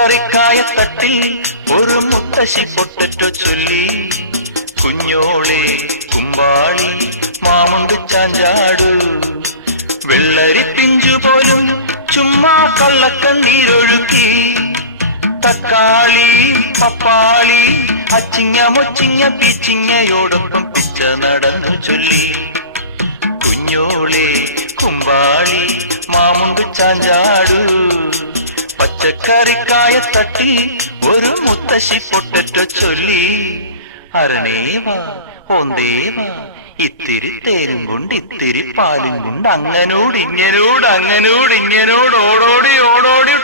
പച്ചക്കറിക്കായത്തട്ടിൽ ഒരു മുത്തശ്ശി പൊട്ടറ്റോ ചൊല്ലി. കുഞ്ഞോളെ കുമ്പാളി മാമുണ്ട് ചാഞ്ചാടു, വെള്ളരി പിഞ്ചു പോലും ചുമ്മാ കള്ളക്കണ്ണീരൊഴുക്കി. തക്കാളി പപ്പാളി അച്ചിങ്ങ മൊച്ചിങ്ങ പീച്ചിങ്ങയോടൊപ്പം പിച്ച നടന്നു ചൊല്ലി. കുഞ്ഞോളെ കുമ്പാളി മാമുണ്ട് ചാഞ്ചാടു, പച്ചക്കറിക്കായത്തട്ടി ഒരു മുത്തശ്ശി പൊട്ടറ്റോ ചൊല്ലി. അരണേവാ ഓന്തേവാ ഇത്തിരി തേരും കൊണ്ട് ഇത്തിരി പാലും കൊണ്ട് അങ്ങനോട് ഇങ്ങനോട് അങ്ങനോട് ഇങ്ങനോട് ഓടോടി ഓടോടി